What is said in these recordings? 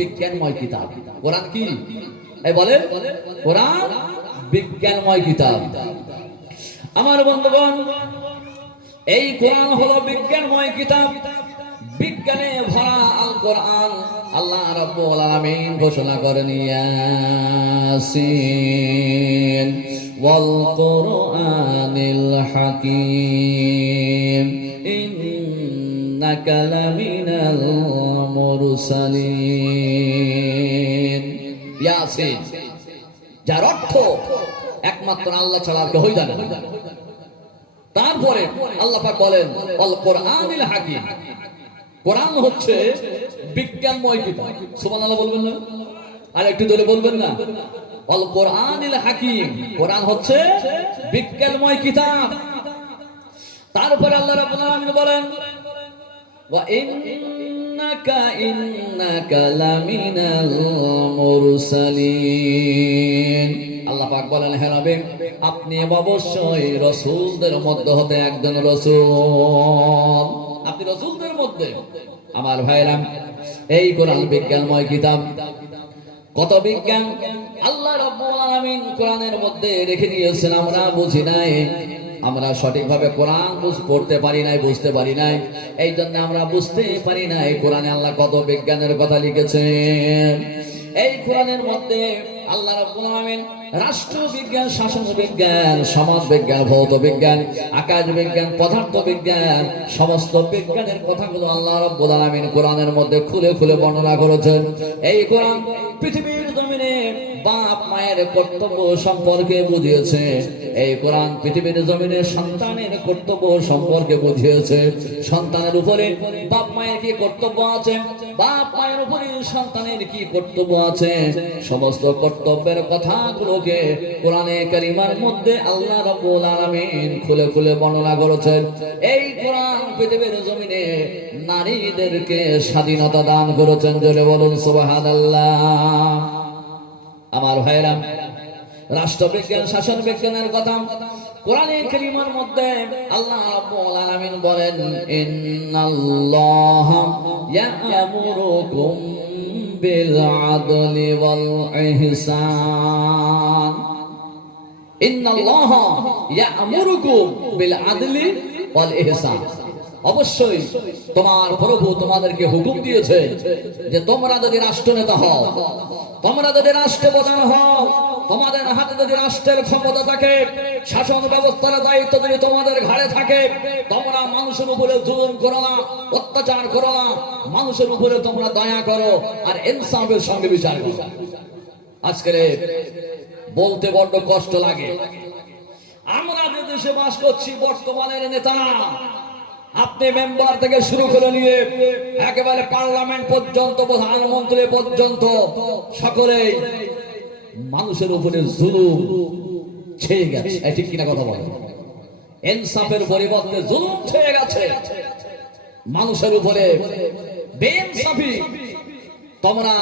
বিজ্ঞানময় কিতাব। কোরআন কি এই বলে? কোরআন বিজ্ঞানময় কিতাব। আমার বন্ধুগণ, এই কোরআন হলো বিজ্ঞানময় কিতাব। বিজ্ঞানে ভরা আল কোরআন আল্লাহ রাব্বুল আলামিন ঘোষণা করেন, ইয়াসিন ওয়াল কোরআনিল হাকীম ইন্নাকা লামিনাল মুরসালিন। ইয়াসিন, যার অর্থ একমাত্র আল্লাহ ছাড়া আর কেউ জানে না। তারপরে আল্লাহ পাক বলেন আল কোরআনিল হাকীম, কোরআন হচ্ছে বিজ্ঞানময় কিতাব। সুবহানাল্লাহ বলবেন না? আর একটু জোরে বলবেন না? আল কোরআনিল হাকীম, কোরআন হচ্ছে বিজ্ঞানময় কিতাব। তারপরে আল্লাহ রাব্বুল আলামিন বলেন ওয়া ইন্নাকা লামিনাল মুরসালিন। আল্লাহ পাক বলেন, হে নবী, আপনি অবশ্যই রাসূলদের মধ্যে হতে একজন রাসূল, আপনি রাসূলদের মধ্যে। আমার ভাইরা, এই কোরআন বিজ্ঞানময় কিতাব। কত বিজ্ঞান আল্লাহ রাব্বুল আলামিন কোরআনের মধ্যে রেখে দিয়েছেন, আমরা বুঝি নাই। আমরা সঠিকভাবে কোরআন পড়তে পারি নাই, বুঝতে পারি নাই। এই জন্য আমরা বুঝতে পারি নাই কোরআনে আল্লাহ কত বিজ্ঞানের কথা লিখেছেন। এই কোরআনের মধ্যে আল্লাহ রাব্বুল আলামিন রাষ্ট্রবিজ্ঞান, শাসন বিজ্ঞান, সমাজ বিজ্ঞান, ভৌত বিজ্ঞান, আকাশ বিজ্ঞান, পদার্থ বিজ্ঞান, সমস্ত বিজ্ঞানের কথাগুলো আল্লাহ রাব্বুল আলামিন কোরআনের মধ্যে খুলে খুলে বর্ণনা করেছেন। এই কোরআন পৃথিবীর জমিনে বাপ মায়ের কর্তব্য সম্পর্কে বুঝিয়েছে। এই কোরআন পৃথিবীর জমিনে সন্তানের কর্তব্য সম্পর্কে বুঝিয়েছে। সন্তানের উপরে বাপ মায়ের কি কর্তব্য আছে, বাপ মায়ের উপরে সন্তানের কি কর্তব্য আছে, সমস্ত কর্তব্যের কথাগুলোকে কোরআনে কারিমার মধ্যে আল্লাহ রাব্বুল আলামিন খুলে খুলে বর্ণনা করেছেন। এই কোরআন পৃথিবীর জমিনে নারীদেরকে স্বাধীনতা দান করেছেন। জোরে বলুন সুবহানাল্লাহ। আমার ভাইরা, রাষ্ট্রবিজ্ঞান, শাসন বিজ্ঞানের কথা কোরআনে কারীমের মধ্যে আল্লাহ রাব্বুল আলামিন বলেন, ইন্নাল্লাহা ইয়া'মুরুকুম বিল আদলি ওয়াল ইহসান। ইন্নাল্লাহা ইয়া'মুরুকুম বিল আদলি ওয়াল ইহসান। অবশ্যই তোমার প্রভু তোমাদেরকে হুকুম দিয়েছে যে তোমরা যদি রাষ্ট্রনেতা হও, তোমরা যদি রাষ্ট্রপ্রধান হও, তোমাদের হাতে যদি রাষ্ট্রের ক্ষমতা থাকে, শাসন ব্যবস্থার দায়িত্ব যদি তোমাদের ঘাড়ে থাকে, তোমরা মানুষের উপরে জুলুম করো না, অত্যাচার করো না, মানুষের উপরে তোমরা দয়া করো আর ইনসাফের সঙ্গে বিচার করো। আজকে বলতে বড্ড কষ্ট লাগে, আমরা যে দেশে বাস করছি বর্তমানের নেতারা, আপনি মেম্বার থেকে শুরু করে নিয়ে একেবারে পার্লামেন্ট পর্যন্ত, প্রধানমন্ত্রী পর্যন্ত, সকলেই মানুষের উপরে জুলুম ছেয়ে গেছে। ঠিক কিনা কথা বলেন? ইনসাফের পরিবর্তে জুলুম ছেয়ে গেছে মানুষের উপরে, বেইনসাফি। তোমরা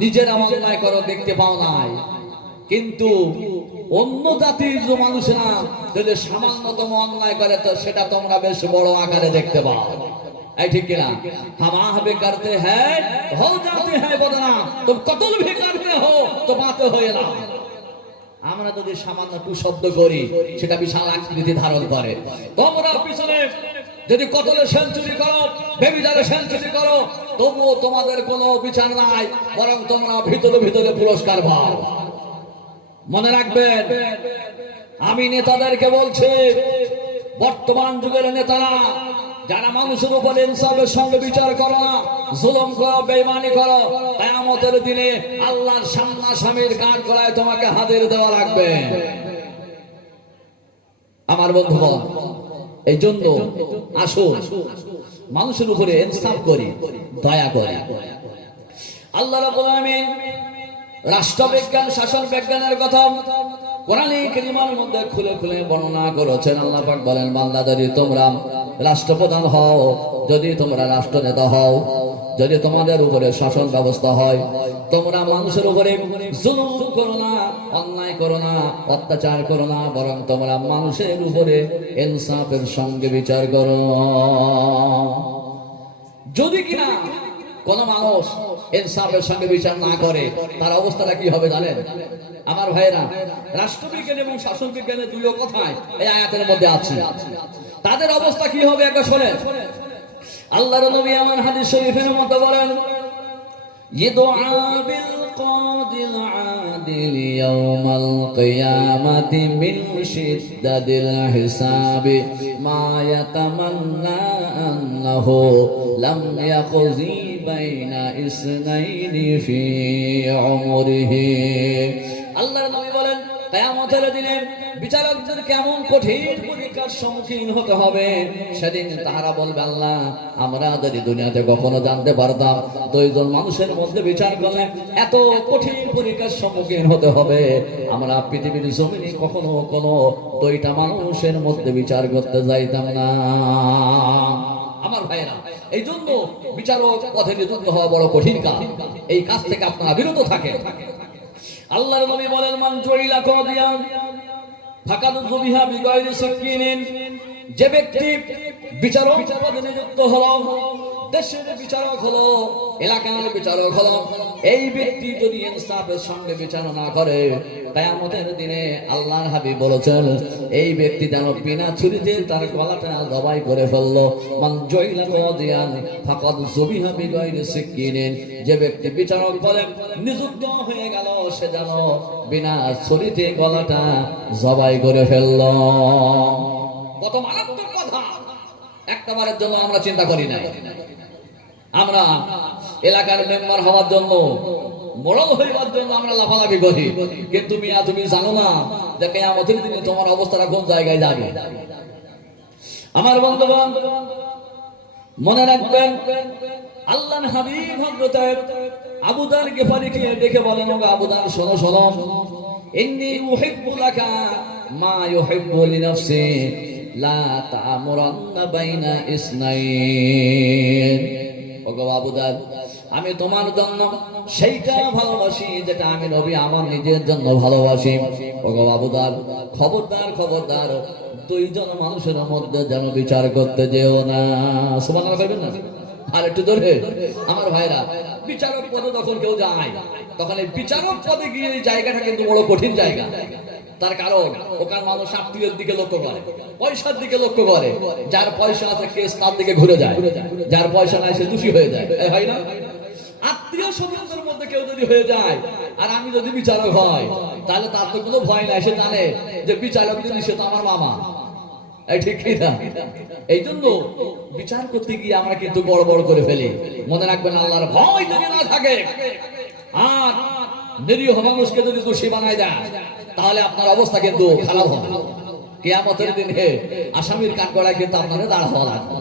নিজেরা অন্যায় করো দেখতে পাও নাই, কিন্তু অন্য জাতির যে মানুষেরা যদি সামান্যতম অন্যায় করে তো সেটা তোমরা বেশ বড় আকারে দেখতে পাও। এই ঠিক কিনা? হাম আহবে করতে হ্যায় হো যাতে হ্যায় বদনাম, তুম কতল ভি করতে হো তো বাতে হয়ে না। আমরা যদি সামান্য টু শব্দ করি সেটা বিশাল আকৃতি ধারণ করে। তোমরা পিছনে যদি কতলে সেঞ্চুরি করো, বেবিচারে সেঞ্চুরি করো, তবুও তোমাদের কোনো বিচার নাই, বরং তোমরা ভিতরে ভিতরে পুরস্কার পাও। মনে রাখবেন, আমি নেতাদেরকে বলছি, বর্তমান যুগের নেতারা যারা মানুষের উপর ইনসাফের সঙ্গে বিচার করো না, জুলুম করো, বেঈমানি করো, কিয়ামতের দিনে আল্লাহর সামনাসামনির কাঠ গড়ায় তোমাকে হাজির দেওয়া লাগবে। আমার বন্ধুগণ, এই জন্য আসুন মানুষের উপরে ইনসাফ করি, দয়া করি। আল্লাহ রাব্বুল আলামিন রাষ্ট্রবিজ্ঞান, শাসন বিজ্ঞানের কথা কোরআনে কারীমের মধ্যে খুলে খুলে বর্ণনা করেছেন। আল্লাহ পাক বলেন, বান্দা যদি তোমরা রাষ্ট্রপ্রধান হও, যদি তোমরা রাষ্ট্রনেতা হও, যদি তোমাদের উপরে শাসন ব্যবস্থা হয়, তোমরা মানুষের উপরে জুলুম করো না, অন্যায় করো না, অত্যাচার করো না, বরং তোমরা মানুষের উপরে ইনসাফের সঙ্গে বিচার করো। যদি কিনা কোন মানুষ ইনসাফের সঙ্গে বিচার না করে, তার অবস্থাটা কি হবে জানেন আমার ভাইয়েরা? রাষ্ট্রবিজ্ঞান এবং শাসন বিজ্ঞানের দুইও কথায় এই আয়াতের মধ্যে আছে। তাদের অবস্থা কি হবে একবার শোনেন। আল্লাহর নবী আমার হাদিস শরীফের মধ্যে বলেন, ইদুআ বিল কাদিল আদিল ইয়াউমাল কিয়ামাতি মিন শিদ্দাতিল হিসাবি মা ইয়াতামান্না আন্নাহু লাম ইয়াকজি বাইনা ইসনাইনি ফি উমরিহি। আল্লাহর নবী বলেন, কিয়ামতের দিনে বিচারকদের কেমন কঠিন পরীক্ষার সম্মুখীন হতে হবে। সেদিন তারা বলবে, আল্লাহ, আমরা যদি দুনিয়াতে কখনো জানতে পারতাম দুইজন মানুষের মধ্যে বিচার করলে এত কঠিন পরীক্ষার সম্মুখীন হতে হবে, আমরা পৃথিবীর জমিনে কখনো কোনো দুইটা মানুষের মধ্যে বিচার করতে যাইতাম না। আমার ভাইরা, এই জন্য বিচারক পথে নিযুক্ত হওয়া বড় কঠিন কাজ। এই কাজ থেকে আপনারা বিরত থাকেন। আল্লাহর নবী বলেন, মান জুইলা কাদিয়ান ফাকাদ যুবিহা বিগাইরি সাকিনিন। যে ব্যক্তি বিচারক পদে নিযুক্ত হলো, দেশের বিচারক হলো, এলাকার বিচারক হলো, এই ব্যক্তি যদি ইনসাফের সঙ্গে বিচার না করে, কিয়ামতের দিনে আল্লাহর হাবিব বলেছেন, এই ব্যক্তি যেন বিনা ছুরিতে তার গলাটা জবাই করে ফেললো। মান জুইলা কাদিয়ান ফাকাদ যুবিহা বিগাইরি সাকিনিন। যে ব্যক্তি বিচারক পদে নিযুক্ত হয়ে গেল, সে যেন বিনা ছুরিতে গলাটা জবাই করে ফেললো। কত মারাত্মক কথা! একটাবারের জন্য আমরা চিন্তা করি না। আমরা এলাকার মেম্বার হওয়ার জন্য, মোড়ল হইবার জন্য আমরা লাফালাফি করি, কিন্তু মিয়া তুমি জানো না যে কিয়ামতের দিনে তোমার অবস্থাটা কোন জায়গায় যাবে। আমার বন্ধুগণ, মনে রাখবেন, আল্লাহর হাবিব হযরত আবু যার গিফারিকে দেখে বলেন, ও আবু যার, শোনো শোনো, ইন্নী উহিব্বু লাকা মা ইউহিব্বু লিনাফসি লা তা'মুরান্না বাইনা ইসনাইন। ওগো আবু যার, আমি তোমার জন্য সেইটা ভালোবাসি যেটা আমি নবী আমার নিজের জন্য ভালোবাসি। ওগো আবু যার, খবরদার খবরদার, দুইজন মানুষের মধ্যে যেন বিচার করতে যেও না। সুবহানাল্লাহ কইবেন না? আর একটু ধরে আমার ভাইরা, বিচারক পদে যখন কেউ যায়, তখন এই বিচারক পদে গিয়ে এই জায়গাটা কিন্তু বড় কঠিন জায়গা। তার কারণ ওখান মানুষ আত্মীয়ের দিকে লক্ষ্য করে, পয়সার দিকে লক্ষ্য করে। যার পয়সা আছে কেস তার দিকে ঘুরে যায়, যার পয়সা নাই সে দোষী হয়ে যায়। হয় না? আত্মীয় স্বজনদের মধ্যে কেউ যদি হয়ে যায়, আর আমি যদি বিচারক হয়, তাহলে তার তো কোনো ভয় নাই। সে জানে যে বিচারক যদি, সে তো আমার মামা। ঠিক না? এই জন্য বিচার করতে গিয়ে আমরা কিন্তু বড় বড় করে ফেলি। মনে রাখবেন, আল্লাহর ভয় যদি না থাকে আর নিরীহ মানুষকে যদি দোষী বানায় দেয়, তাহলে আপনার অবস্থা কিন্তু খারাপ হবে। কিয়ামতের দিনে আসামির কাঠগড়ায় কিন্তু আপনাদের দাঁড় হওয়া লাগবে।